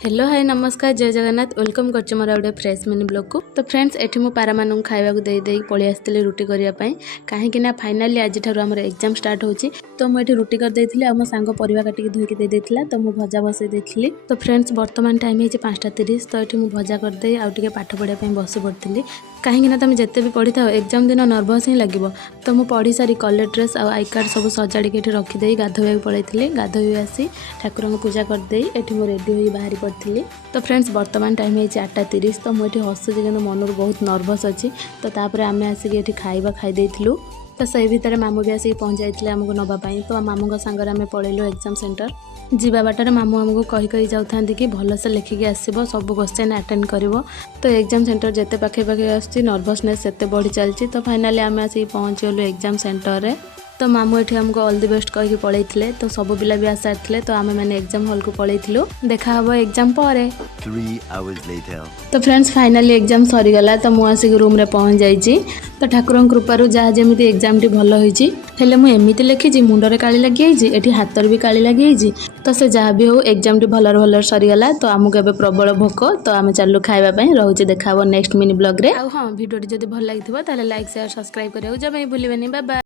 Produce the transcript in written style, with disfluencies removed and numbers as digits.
Hello hi नमस्कार जय Jagannath welcome कर मोर गोटे फ्रेश मिनी ब्लॉग को। तो फ्रेंड्स एठी मु पारा मानू खाइबा को दे पळी आस्तिले रुटी करिया पई काहे ना फाइनली आज ठारू हमर एग्जाम स्टार्ट होची। तो मु एठी रुटी कर देथिले आ मो सांग परिवा काटी धोई के दे देथिला तो मु भजा बसई देथिली। तो फ्रेंड्स वर्तमान टाइम हे 5:30 तो एठी मु भजा कर दे आ टिके पाठ पढिया पई बसी पड़थिली काहे ना तुम जत्ते भी पढ़ी था एग्जाम दिन नर्वस ही लागिवो। तो मु पढ़ी सारी कॉलेज ड्रेस आ आई कार्ड सब सजाड़ी के रखी दे गाधोया पळैथिली गाधोई आसी ठाकुर को पूजा कर दे एठी मु रेडी होई बाहरी पड़थिली। तो फ्रेंड्स वर्तमान टाइम है 8:30 तो मुझे हसुची कि मन बहुत नर्वस अच्छी। तो तापर आम आसिक ये खाइबा खाई देथिलु। तो से भितर मामू भी आसिक पहुँच जाते आमको नवापाई। तो मामू सागर आम पलैलु एग्जाम सेंटर जीवा बाटर मामू आमको कही जाता कि भलसे लिखिकी आसब सब क्वेश्चन अटेंड कर। तो एग्जाम सेंटर जिते पाखे पाखे आस नर्वसनेस से बढ़ी चलती। तो फाइनाली आम आसिक पहुँच गलु एग्जाम सेंटर रे। तो मामू एठी हमको ऑल द बेस्ट कही पळैथिले। तो सब पिला भी आसा थे तो आम मैंने एग्जाम हॉल को पळैथिलु देखा हबो एग्जाम पर। 3 hours later तो फ्रेंड्स फाइनाली एग्जाम सरी गला। तो मु आसिक रूम रे पहुँच जाइछि। तो ठाकुर कृपारू जहाँ जमी एग्जाम टी भल होइछि हेले मु एमिति लिखिछि मुंडरे काली लागि आइछि एठी हातर भी काली लागि आइछि। तो से जहाँ भी हो एग्जाम टी भलर भलर सरी गला। तो आमको एबे प्रबल भोक तो आम चालू खाइबा पई रहउछि देखा हबो नेक्स्ट मिनी ब्लॉग रे। आ हां वीडियो टी जदी भल लागिथिबो ताले लाइक शेयर सब्सक्राइब करियो जमे भूलिबेनी। Bye bye.